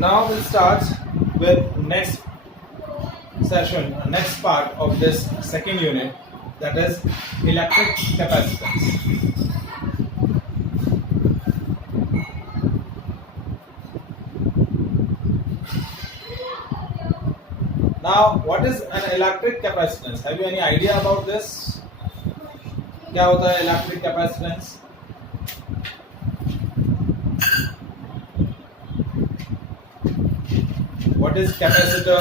Now we'll start with next session, next part of this second unit, that is electric capacitance. Now, what is an electric capacitance? Have you any idea about this? क्या होता है electric capacitance? What is capacitor?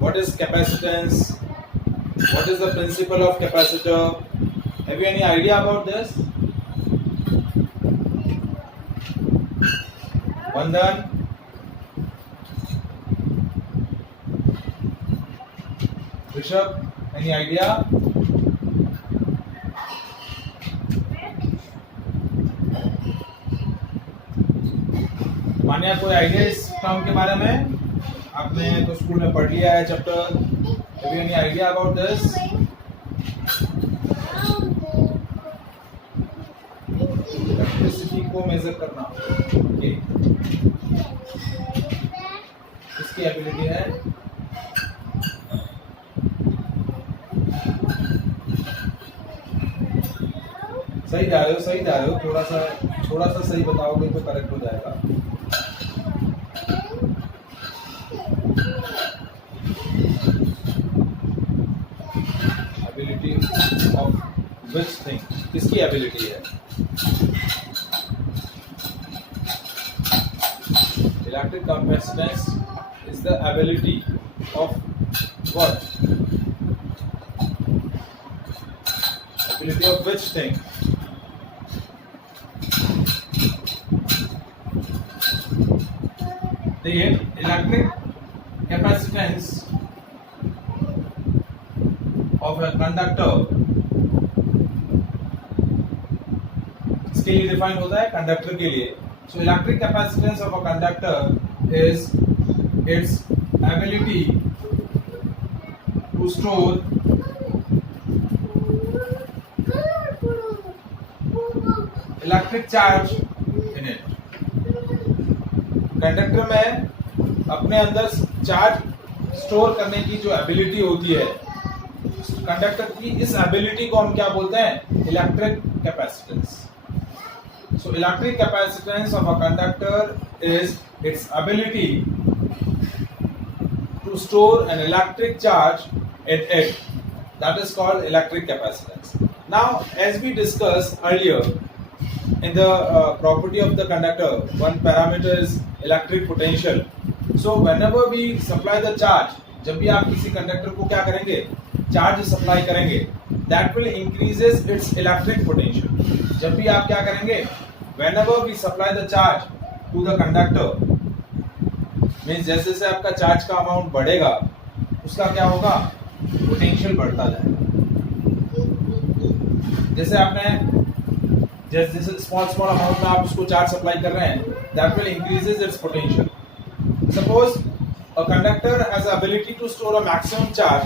What is capacitance? What is the principle of capacitor? Have you any idea about this? Vandan? Rishabh, any idea? मान्या, कोई idea इस term के बारे में? आपने तो स्कूल में पढ़ लिया है chapter. Have you any idea about this? Electricity को मेजर करना. ओके, इसकी एबिलिटी है. सही जा रहे हो. थोड़ा सा सही बताओगे तो करेक्ट हो जाएगा. एबिलिटी ऑफ विच थिंग, किसकी एबिलिटी है? Electric capacitance is the ability of what? Ability of which thing? The electric capacitance of a conductor इसके लिए डिफाइन होता है कंडक्टर के लिए. So electric capacitance of a conductor is its ability to store electric charge in it. Conductor में अपने अंदर charge store करने की जो एबिलिटी होती है, कंडक्टर की इस एबिलिटी को हम क्या बोलते हैं? Electric capacitance. So electric capacitance of a conductor is its ability to store an electric charge in it. That is called electric capacitance. Now as we discuss earlier in the property of the conductor, one parameter is electric potential. So whenever we supply the charge, जब भी आप किसी conductor को क्या करेंगे? Charge supply करेंगे, that will increases its electric potential. जब भी आप क्या करेंगे? Whenever we supply the charge to the conductor, means जैसे जैसे आपका चार्ज का अमाउंट बढ़ेगा, उसका क्या होगा? पोटेंशियल बढ़ता जाएगा. जैसे आपने जैसे स्मॉल अमाउंट में आप उसको चार्ज सप्लाई कर रहे हैं, that will increases its potential. Suppose a conductor has ability to store a maximum charge.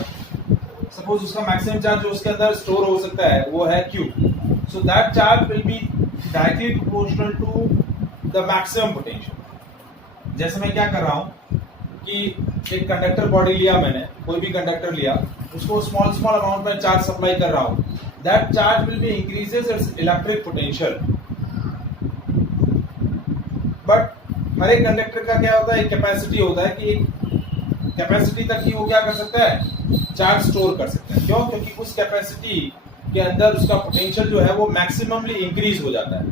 Suppose उसका मैक्सिमम चार्ज जो उसके अंदर स्टोर हो सकता है वो है Q. So that charge will be directly proportional to the maximum potential. जैसे मैं क्या कर रहा हूँ कि एक कंडक्टर बॉडी लिया, मैंने कोई भी कंडक्टर लिया, उसको स्मॉल अमाउंट में चार्ज सप्लाई कर रहा हूँ, that charge will be increases its electric potential. But हर एक कंडक्टर का क्या होता है? कैपेसिटी होता है कि एक कैपेसिटी तक ही वो क्या कर सकता है? चार्ज स्टोर कर सकता है. क्यों? क्योंकि उस कैपेसिटी के अंदर उसका पोटेंशियल जो है वो मैक्सिममली इंक्रीज हो जाता है.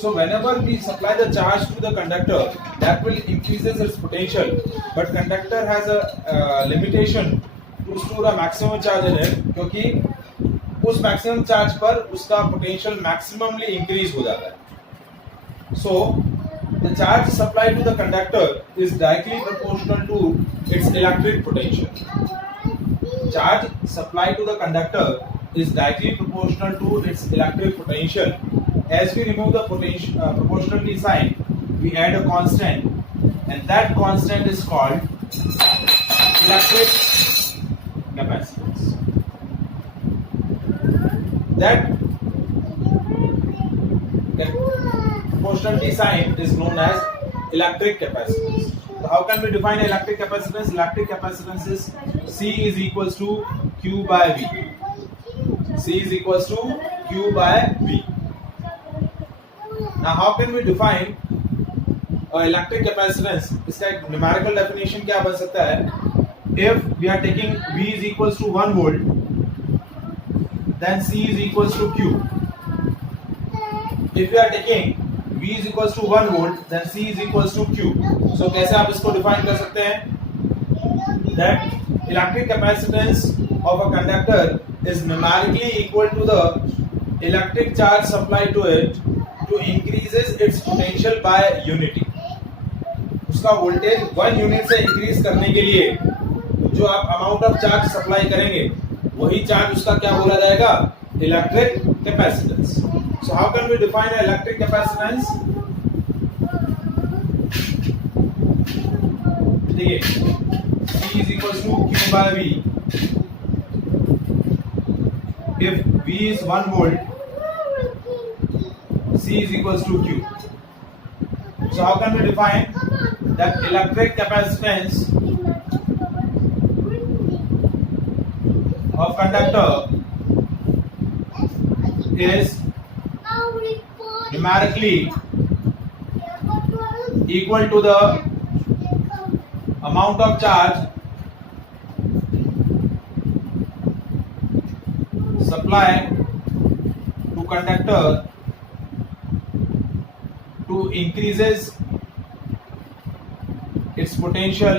So whenever we supply the charge to the conductor, that will increases its potential. But conductor has a limitation to store a maximum charge in it, क्योंकि उस मैक्सिमम चार्ज पर उसका पोटेंशियल मैक्सिममली इंक्रीज हो जाता है. So the charge supply to the conductor is directly proportional to its electric potential. Charge supply to the conductor is directly proportional to its electric potential. As we remove the proportionality sign, we add a constant, and that constant is called electric capacitance. That proportionality sign is known as electric capacitance. So how can we define electric capacitance? Electric capacitance is C is equals to Q by V. C is equals to Q by V. Now how can we define electric capacitance? इसका एक numerical definition क्या बन सकता है? If we are taking V is equals to 1 volt, then C is equals to Q. If we are taking V is equals to 1 volt, then C is equals to Q. So कैसे आप इसको define कर सकते हैं? That electric capacitance of a conductor is numerically equal to the electric charge supplied to it to increases its potential by unity. उसका voltage 1 unit से increase करने के लिए जो आप अमाउंट ऑफ चार्ज सप्लाई करेंगे वही चार्ज उसका क्या बोला जाएगा? Electric capacitance. So how can we define electric capacitance? देखिए C is equals to Q by V. If V is 1 volt, C is equals to Q. So how can we define that electric capacitance of conductor is numerically equal to the amount of charge supplied to conductor to increases its potential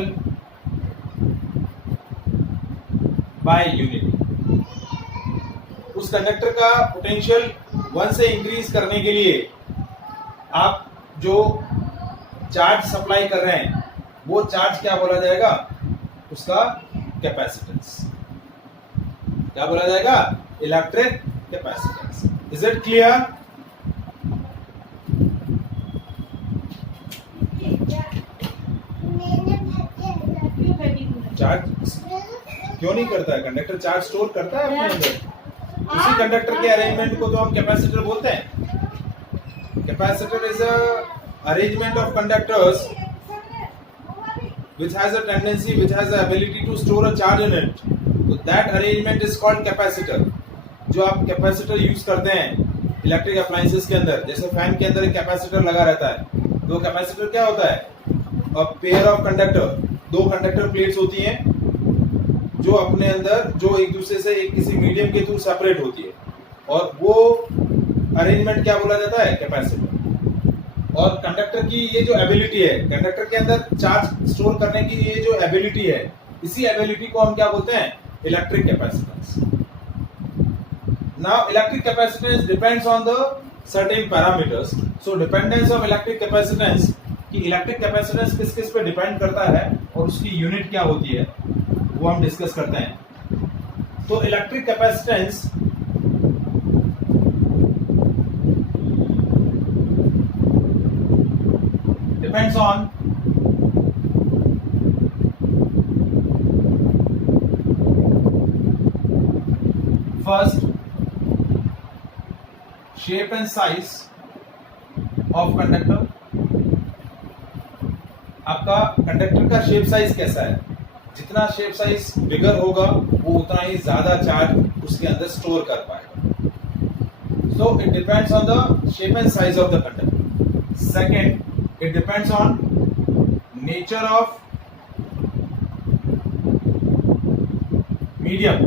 by unity. उस conductor का potential 1 से increase करने के लिए आप जो charge supply कर रहे हैं वो चार्ज क्या बोला जाएगा? उसका कैपेसिटेंस. क्या बोला जाएगा? Electric capacitance. Is it clear? Charge क्यों नहीं करता है? कंडक्टर चार्ज स्टोर करता है अपने अंदर. उसी कंडक्टर के अरेंजमेंट को तो हम कैपेसिटर बोलते हैं. Capacitor is a arrangement of conductors which has a tendency, which has the ability to store a charge in it. So that arrangement is called capacitor. जो आप कैपेसिटर यूज करते हैं इलेक्ट्रिक अप्लायंसेस के अंदर, जैसे fan के अंदर एक कैपेसिटर लगा रहता है, तो कैपेसिटर क्या होता है? A pair of conductor, 2 conductor plates होती हैं जो अपने अंदर जो एक दूसरे से एक किसी मीडियम के थ्रू सेपरेट होती है, और वो अरेंजमेंट क्या बोला जाता है? कैपेसिटर. और कंडक्टर की ये जो एबिलिटी है, कंडक्टर के अंदर चार्ज स्टोर करने की ये जो एबिलिटी है, इसी एबिलिटी को हम क्या बोलते हैं? Electric capacitance. Now electric capacitance depends on the certain parameters. So dependence of electric capacitance, कि इलेक्ट्रिक कैपेसिटेंस किस किस पे डिपेंड करता है और उसकी यूनिट क्या होती है, वो हम डिस्कस करते हैं. तो electric capacitance depends on first shape and size of conductor. आपका कंडक्टर का शेप साइज कैसा है? जितना शेप साइज बिगर होगा वो उतना ही ज्यादा चार्ज उसके अंदर स्टोर कर पाएगा. So it depends on the shape and size of the conductor. Second, it depends on nature of medium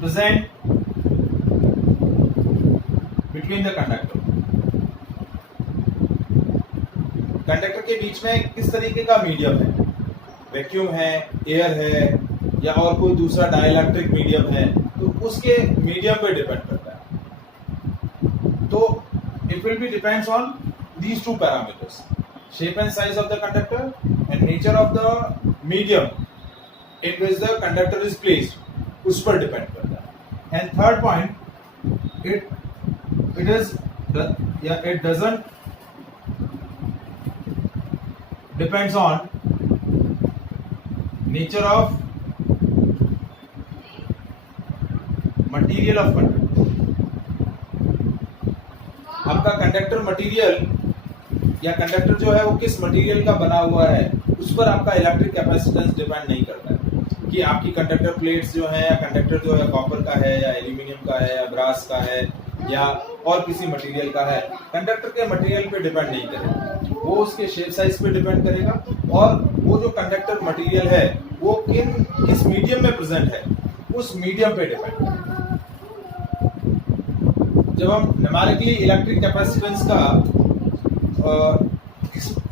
present between the conductor. Conductor के बीच में किस तरीके का मीडियम है? वैक्यूम है, एयर है, या और कोई दूसरा डाइलेक्ट्रिक मीडियम है, तो उसके मीडियम पे डिपेंड करता है. तो it will be depends on these 2 parameters, shape and size of the conductor and nature of the medium in which the conductor is placed, उस पर डिपेंड करता है. And third point, it doesn't depends on nature of material of conductor. आपका conductor material या conductor जो है वो किस मटेरियल का बना हुआ है उस पर आपका इलेक्ट्रिक कैपेसिटेंस डिपेंड नहीं करता है कि आपकी कंडक्टर प्लेट्स जो है या कंडक्टर जो है कॉपर का है या एल्यूमिनियम का है या ब्रास का है या और किसी मटेरियल का है। कंडक्टर के मटेरियल पे डिपेंड नहीं करेगा, वो उसके शेप साइज पे डिपेंड करेगा और वो जो कंडक्टर मटेरियल है वो किस मीडियम में प्रेजेंट है उस मीडियम पे डिपेंड करेगा। जब हम न्यूमेरिकली इलेक्ट्रिक कैपेसिटेंस का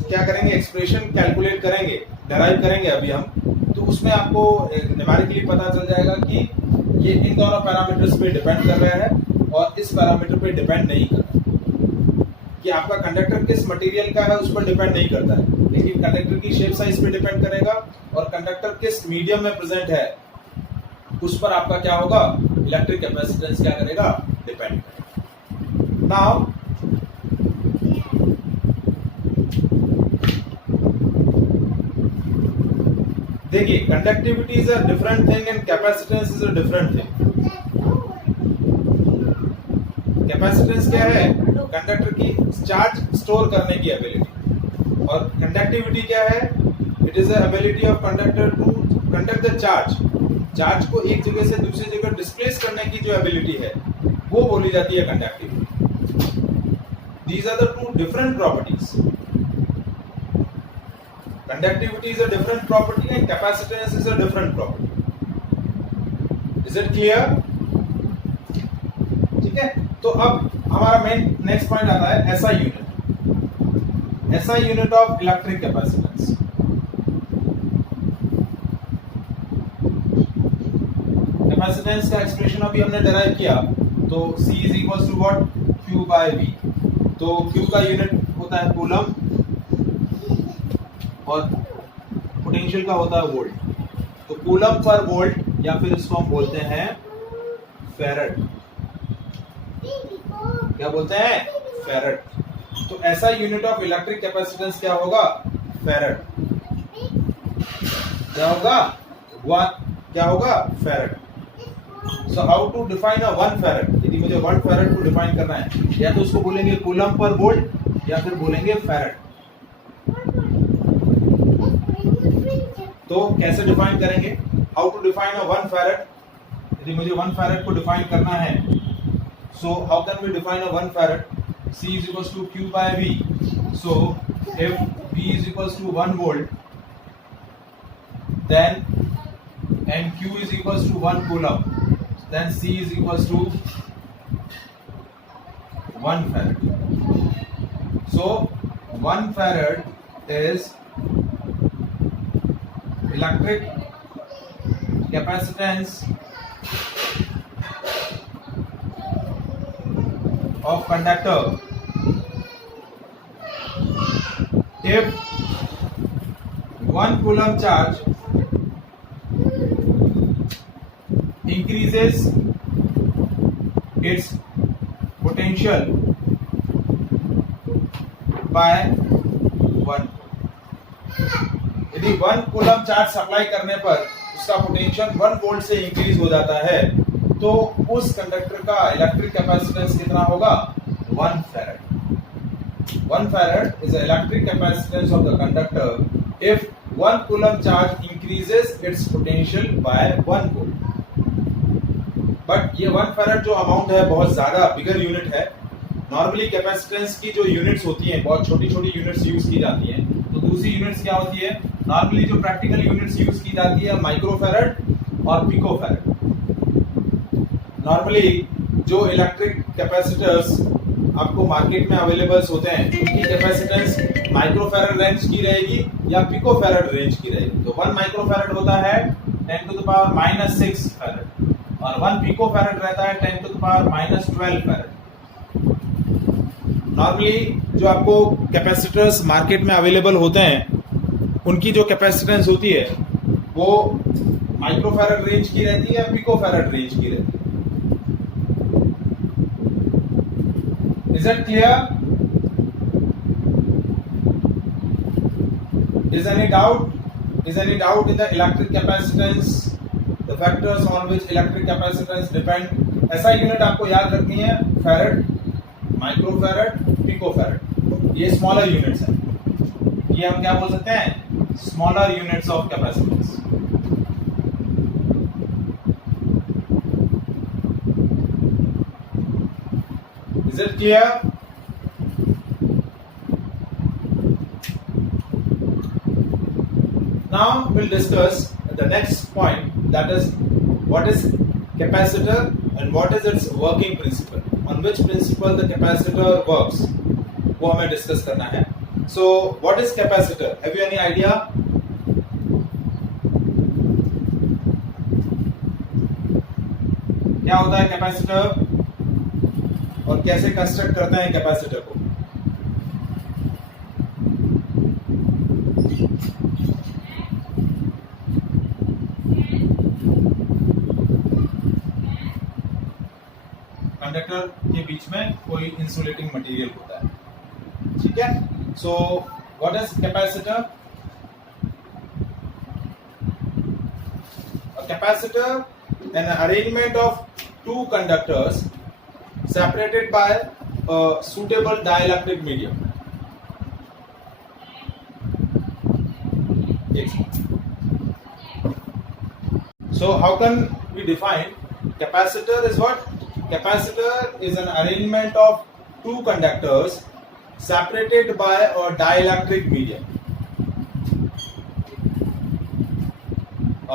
क्या करेंगे, एक्सप्रेशन कैलकुलेट करेंगे, डेराइव करेंगे अभी हम, तो उसमें आपको न्यूमेरिकली पता चल जाएगा कि ये इन दोनों पैरामीटर्स पे डिपेंड कर रहा है और इस पैरामीटर पे डिपेंड नहीं कर रहा। कि आपका कंडक्टर किस मटेरियल का है उस पर डिपेंड नहीं करता है, लेकिन कंडक्टर की शेप साइज पे डिपेंड करेगा और कंडक्टर किस मीडियम में प्रेजेंट है उस पर आपका क्या होगा, इलेक्ट्रिक कैपेसिटेंस क्या करेगा, डिपेंड करेगा। नाउ देखिए, conductivity is a different thing and capacitance is a different thing. Capacitance क्या है, कंडक्टर की चार्ज स्टोर करने की एबिलिटी, और कंडक्टिविटी क्या है, it is the ability of conductor to conduct the charge को एक जगह से दूसरी जगह डिस्प्लेस करने की जो एबिलिटी है वो बोली जाती है conductivity. These are the two different properties. Conductivity is a different property and capacitance is a different property. Is it clear? ठीक है, तो अब हमारा मेन नेक्स्ट पॉइंट आता है SI unit. SI unit of electric capacitance. Capacitance का expression अभी हमने डिराइव किया, तो C is equals to what, Q by V। तो Q का यूनिट होता है कूलम और पोटेंशियल का होता है वोल्ट। तो कूलम पर वोल्ट या फिर इसको हम बोलते हैं फैरड। क्या बोलते हैं, फैरड। तो ऐसा यूनिट ऑफ इलेक्ट्रिक कैपेसिटेंस क्या होगा, फैरड। क्या होगा, क्या होगा, farad. So how to define a 1 farad. यदि मुझे 1 फैरड को डिफाइन करना है, या तो उसको बोलेंगे कूलम पर वोल्ट या फिर बोलेंगे फैरड। तो कैसे डिफाइन करेंगे, how to define a 1 farad. यदि मुझे 1 फैरड को डिफाइन करना है, so how can we define a 1 farad. C is equals to Q by V. So if V is equals to 1 volt, then and Q is equals to 1 coulomb, then C is equals to 1 farad. So 1 farad is electric capacitance of conductor if 1 coulomb charge increases its potential by 1। यदि 1 coulomb charge supply करने पर उसका potential 1 volt से increase हो जाता है, तो उस कंडक्टर का इलेक्ट्रिक कैपेसिटेंस कितना होगा, 1 farad. 1 farad is electric capacitance of the conductor if 1 coulomb charge increases its potential bye 1 volt. But ये 1 फैरड जो अमाउंट है बहुत ज्यादा बिगर यूनिट है। नॉर्मली कैपेसिटेंस की जो यूनिट्स होती हैं बहुत छोटी छोटी यूनिट्स यूज की जाती हैं। तो दूसरी यूनिट्स क्या होती है, नॉर्मली जो प्रैक्टिकल यूनिट्स यूज की जाती है माइक्रो फैरड और पिको फैरड। नॉर्मली जो इलेक्ट्रिक कैपेसिटर्स आपको मार्केट में अवेलेबल होते हैं उनकी कैपेसिटेंस माइक्रो फैरड रेंज की रहेगी या पिको फैरड रेंज की रहेगी। तो 1 माइक्रो फैरड होता है 10 to the power -6 फैरड और 1 पिको फैरड रहता है 10 to the power -12 farad. Normally जो आपको कैपेसिटर्स मार्केट में अवेलेबल होते हैं उनकी जो कैपेसिटेंस होती है वो माइक्रो फैरड रेंज की रहती है या पिको फैरड रेंज की रहती है। Is that clear? Is any doubt? Is any doubt in the electric capacitance? The factors on which electric capacitance depend. ऐसा यूनिट आपको याद रखनी है, फैरड, माइक्रोफैरड, पिकोफैरड, ये स्मॉलर यूनिट्स हैं। ये हम क्या बोल सकते हैं? Smaller units of capacitance. Is it clear? Now we'll discuss the next point, that is what is capacitor and what is its working principle. On which principle the capacitor works, वो हमें discuss करना है. So what is capacitor? Have you any idea? क्या होता है capacitor और कैसे construct करते हैं capacitor को? कंडक्टर के बीच में कोई इंसुलेटिंग मटेरियल होता है, ठीक है? So what is capacitor? A capacitor an arrangement of two conductors separated by a suitable dielectric medium. So how can we define capacitor is what? Capacitor is an arrangement of two conductors separated by a dielectric medium.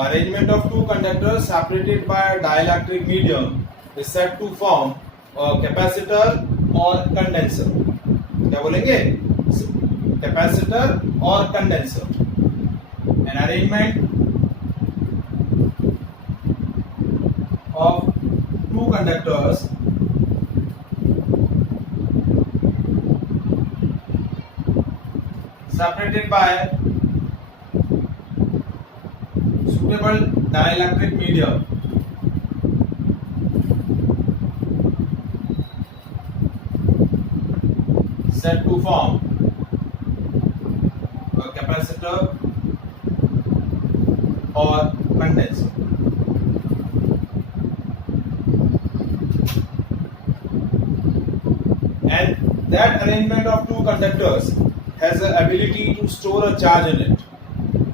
Arrangement of two conductors separated by a dielectric medium is said to form a capacitor or condenser. क्या बोलेंगे? Capacitor or condenser. An arrangement of two conductors separated by suitable dielectric medium said to form a capacitor or condenser. And that arrangement of two conductors has the ability to store a charge in it.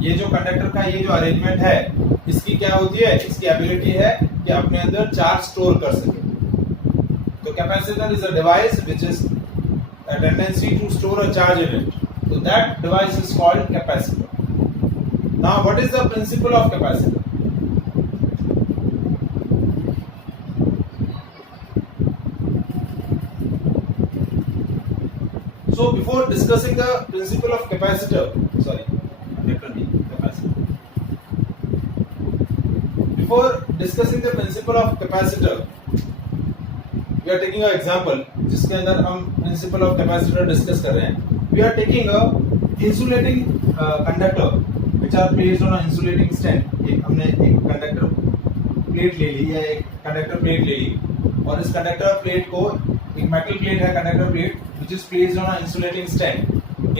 ये जो conductor का ये जो arrangement है, इसकी क्या होती है? इसकी एबिलिटी है कि अपने अंदर चार्ज स्टोर कर सके. तो capacitor is a device which is a tendency to store a charge in it. So that device is called capacitor. Now what is the principle of capacitor? So before discussing the principle of capacitor, before discussing the principle of capacitor, we are taking an example जिसके अंदर हम principle of capacitor discuss कर रहे हैं. We are taking a insulating conductor which are placed on a insulating stand. हमने एक conductor plate ले ली या एक कंडक्टर प्लेट ले ली और इस कंडक्टर प्लेट को एक मेटल प्लेट है conductor plate which is placed on an insulating stand.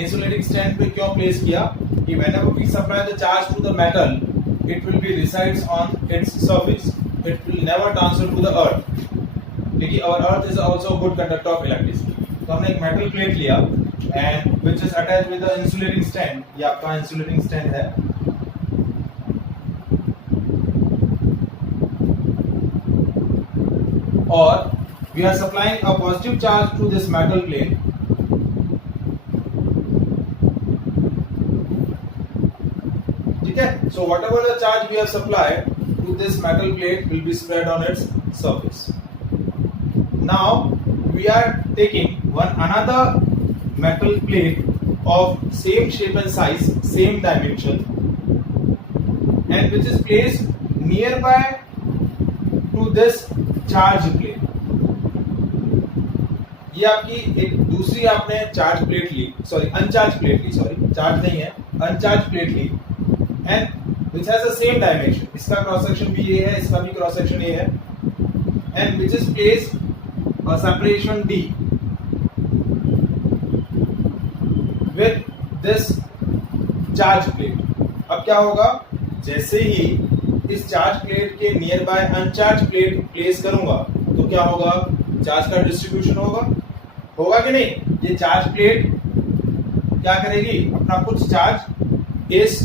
Insulating stand पे क्यों place किया? कि whenever we supply the charge to the metal, it will be resides on its surface. It will never transfer to the earth. क्योंकि our earth is also a good conductor of electricity. तो हमने एक metal plate लिया and which is attached with the insulating stand. ये आपका insulating stand है. और we are supplying a positive charge to this metal plate. ठीक है? So whatever the charge we have supplied to this metal plate will be spread on its surface. Now we are taking another metal plate of same shape and size, same dimension, and which is placed nearby to this charge plate. ये आपकी एक दूसरी आपने charge plate ली, uncharged plate ली, charge नहीं है, uncharged plate ली, and which has the same dimension. इसका क्रॉस सेक्शन भी ये है, इसका भी क्रॉस सेक्शन ये है, and which is placed a separation D with this charge plate. अब क्या होगा? जैसे ही इस चार्ज प्लेट के nearby uncharged plate place करूंगा तो क्या होगा? चार्ज का डिस्ट्रीब्यूशन होगा. होगा कि नहीं? ये चार्ज प्लेट क्या करेगी, अपना कुछ चार्ज इस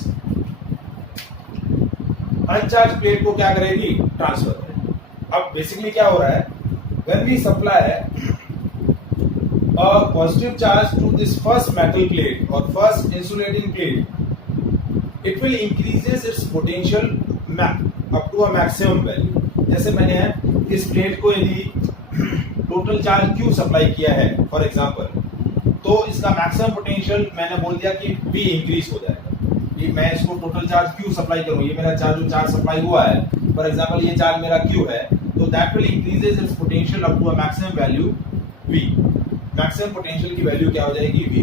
अनचार्ज प्लेट को क्या करेगी, ट्रांसफर करेगी। अब बेसिकली क्या हो रहा है, when we supply a positive charge to this first metal plate or first insulating plate, it will increases its potential up to a maximum value. जैसे मैंने इस प्लेट को यदि टोटल चार्ज Q सप्लाई किया है फॉर एग्जांपल, तो इसका maximum potential मैंने बोल दिया कि V इंक्रीज हो जाएगा। कि मैं इसको टोटल चार्ज Q सप्लाई करूं, ये मेरा चार्ज जो चार्ज सप्लाई हुआ है फॉर एग्जांपल ये चार्ज मेरा Q है, तो that will increases its potential up to a maximum value V। Maximum potential की वैल्यू क्या हो जाएगी, V।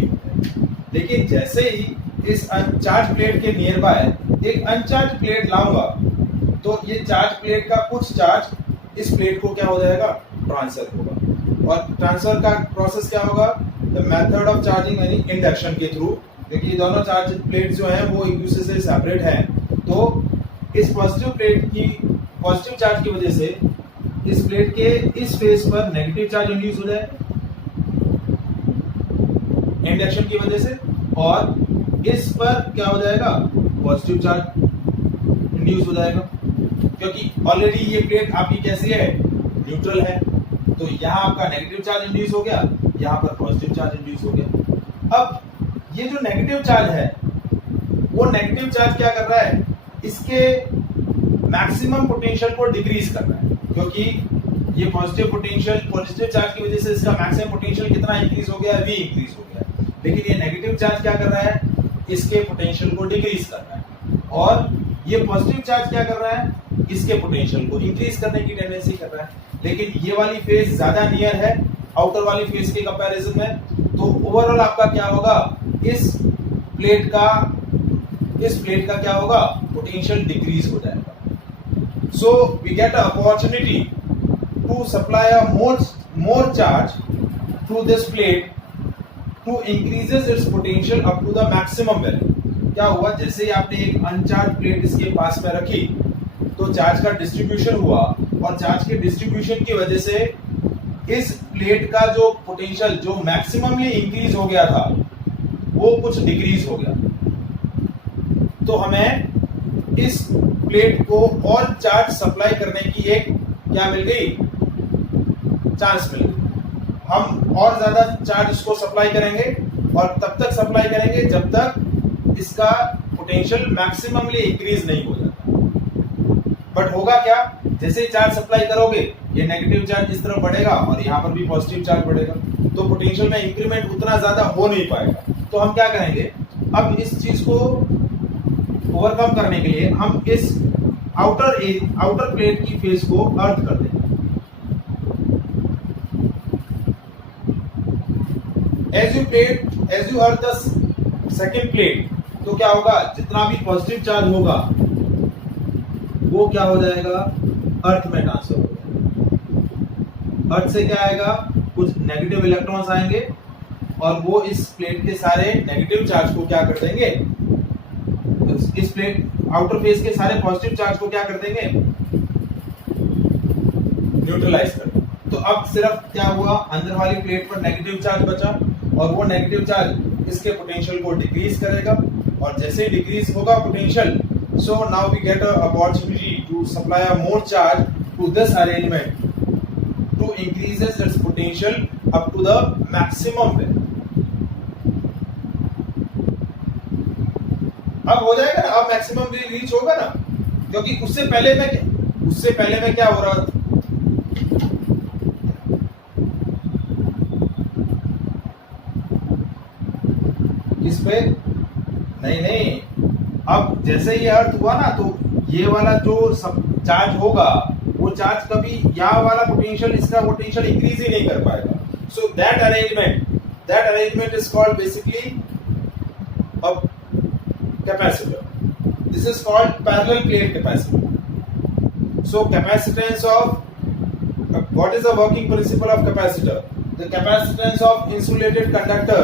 लेकिन जैसे ही इस अनचार्ज प्लेट के नियर बाय एक अनचार्ज प्लेट लाऊंगा, तो ये चार्ज प्लेट का कुछ चार्ज इस प्लेट को क्या हो जाएगा, ट्रांसफर होगा। और ट्रांसफर का प्रोसेस क्या होगा, द मेथड ऑफ चार्जिंग यानी इंडक्शन के थ्रू, क्योंकि ये दोनों चार्ज प्लेट जो हैं वो एक दूसरे से सेपरेट हैं। तो इस पॉजिटिव प्लेट की पॉजिटिव चार्ज की वजह से इस प्लेट के इस फेस पर नेगेटिव चार्ज इंड्यूस हो जाएगा इंडक्शन की वजह से, और इस पर क्या हो जाएगा, पॉजिटिव चार्ज इंड्यूस हो जाएगा, क्योंकि ऑलरेडी ये प्लेट आपकी कैसी है, न्यूट्रल है। तो यहाँ आपका नेगेटिव चार्ज इंड्यूस हो गया, यहाँ पर पॉजिटिव चार्ज इंड्यूस हो गया। अब ये जो नेगेटिव चार्ज है, वो नेगेटिव चार्ज क्या कर रहा है, इसके मैक्सिमम पोटेंशियल को डिक्रीज कर रहा है, क्योंकि ये पॉजिटिव चार्ज की वजह से इसका मैक्सिमम पोटेंशियल कितना इंक्रीज हो गया, V इंक्रीज हो गया। लेकिन ये नेगेटिव चार्ज क्या कर रहा है, इसके पोटेंशियल को डिक्रीज कर रहा है, और ये पॉजिटिव चार्ज क्या कर रहा है, इसके पोटेंशियल को इंक्रीज करने की टेंडेंसी कर रहा है। लेकिन ये वाली फेस ज्यादा नियर है आउटर वाली फेस के कंपैरिजन में, तो ओवरऑल आपका क्या होगा, इस प्लेट का क्या होगा, पोटेंशियल डिक्रीज हो जाएगा। So we get a opportunity to supply a more charge to this plate to increases its potential up to the maximum value. क्या हुआ, जैसे ही आपने एक अनचार्ज प्लेट इसके पास में रखी, तो चार्ज का डिस्ट्रीब्यूशन हुआ, और चार्ज के डिस्ट्रीब्यूशन की वजह से इस प्लेट का जो पोटेंशियल जो मैक्सिममली इंक्रीज हो गया था, वो कुछ डिक्रीज हो गया। तो हमें इस प्लेट को और चार्ज सप्लाई करने की एक क्या मिल गई, चांस मिल गई। हम और ज्यादा चार्ज इसको सप्लाई करेंगे, और तब तक सप्लाई करेंगे जब तक इसका पोटेंशियल मैक्सिममली इंक्रीज नहीं हो जाता। बट होगा क्या, जैसे चार्ज सप्लाई करोगे, ये नेगेटिव चार्ज इस तरफ बढ़ेगा और यहाँ पर भी पॉजिटिव चार्ज बढ़ेगा, तो पोटेंशियल में इंक्रीमेंट उतना ज्यादा हो नहीं पाएगा। तो हम क्या करेंगे, अब इस चीज को ओवरकम करने के लिए हम इस आउटर प्लेट की फेस को अर्थ कर देंगे। As you earth the second plate, तो क्या होगा, जितना भी पॉजिटिव चार्ज होगा वो क्या हो जाएगा, अर्थ में ट्रांसफर हो जाएगा। अर्थ से क्या आएगा, कुछ नेगेटिव इलेक्ट्रॉन्स आएंगे, और वो इस प्लेट के सारे नेगेटिव चार्ज को क्या कर देंगे, इस प्लेट आउटर फेस के सारे पॉजिटिव चार्ज को क्या कर देंगे, न्यूट्रलाइज कर देंगे। तो अब सिर्फ क्या हुआ, अंदर वाली प्लेट पर नेगेटिव चार्ज बचा, और वो नेगेटिव चार्ज इसके पोटेंशियल को डिक्रीज करेगा, और जैसे ही डिक्रीज होगा potential, so now we get a opportunity to supply a more charge to this arrangement to increases its potential up to the maximum value। अब हो जाएगा ना, अब मैक्सिमम रीच होगा ना, क्योंकि उससे पहले में क्या हो रहा था, इस पे नहीं, अब जैसे ये अर्थ हुआ ना, तो ये वाला जो चार्ज होगा, वो चार्ज कभी यहाँ वाला पोटेंशियल, इसका पोटेंशियल इंक्रीज ही नहीं कर पाएगा। So that arrangement is called basically a capacitor. This is called parallel plate capacitor. So capacitance of, what is the working principle of capacitor? The capacitance of insulated conductor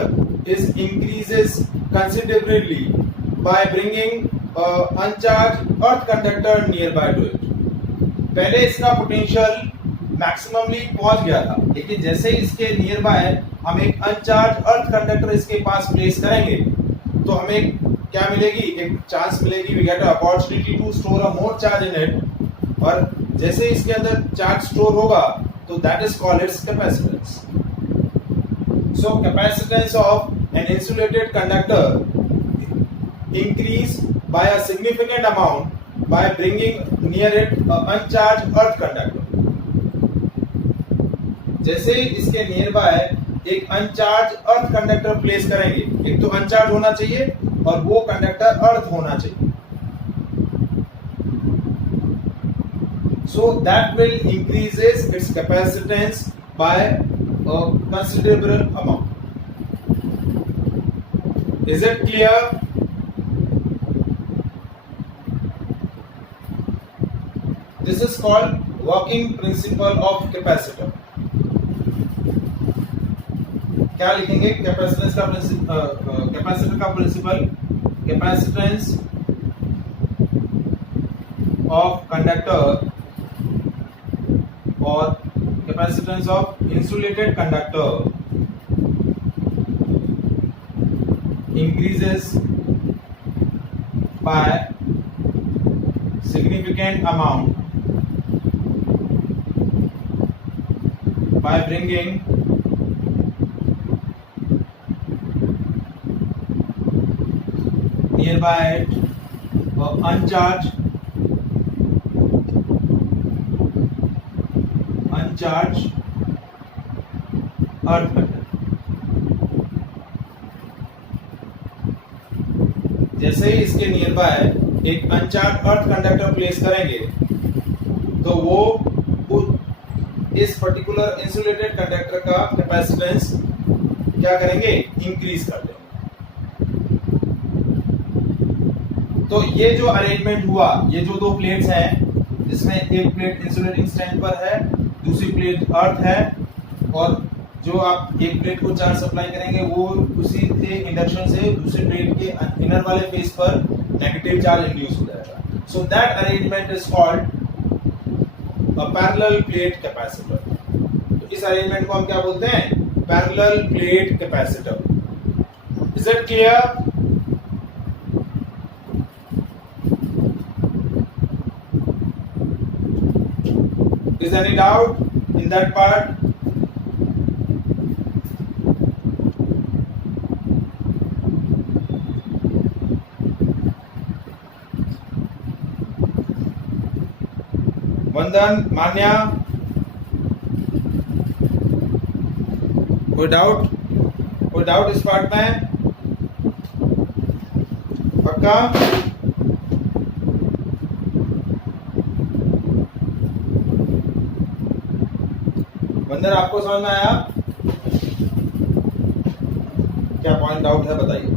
is increases considerably by bringing uncharged earth conductor nearby to it। पहले इसका potential maximally पहुंच गया था, लेकिन जैसे ही इसके near by हम एक अनचार्ज अर्थ कंडक्टर इसके पास प्लेस करेंगे तो हमें क्या मिलेगी, एक चांस मिलेगी, we get opportunity to store a more charge in it, और जैसे ही इसके अंदर चार्ज स्टोर होगा तो that is called its capacitance. So capacitance of an insulated conductor increase by a significant amount by bringing near it a uncharged earth conductor. जैसे इसके near by एक अनचार्ज अर्थ कंडक्टर प्लेस करेंगे, एक तो अनचार्ज होना चाहिए और वो कंडक्टर अर्थ होना चाहिए, so that will increases its capacitance by a considerable amount. Is it clear? This is called working principle of capacitor. क्या लिखेंगे कैपेसिटेंस का कैपेसिटर का प्रिंसिपल, कैपेसिटेंस ऑफ कंडक्टर और capacitance of insulated conductor increases by significant amount by bringing nearby it uncharged earth conductor. जैसे ही इसके near by एक अनचार्ज अर्थ conductor place करेंगे तो वो इस पर्टिकुलर इंसुलेटेड कंडक्टर का कैपेसिटेंस क्या करेंगे, इंक्रीज कर देंगे. तो ये जो अरेंजमेंट हुआ, ये जो दो प्लेट्स हैं जिसमें एक प्लेट इंसुलेटिंग स्ट्रेंथ पर है, दूसरी प्लेट अर्थ है, और जो आप एक प्लेट को चार्ज सप्लाई करेंगे वो उसी से इंडक्शन से दूसरी प्लेट के इनर वाले फेस पर नेगेटिव चार्ज इंड्यूस हो जाएगा. So that arrangement is called a parallel plate capacitor. तो इस अरेंजमेंट को हम क्या बोलते हैं, parallel plate capacitor. Is it clear? Is any doubt in that part? वंदन, मान्या, कोई डाउट इस पार्ट में? पक्का? वंदन, आपको समझ में आया? क्या पॉइंट डाउट है बताइए.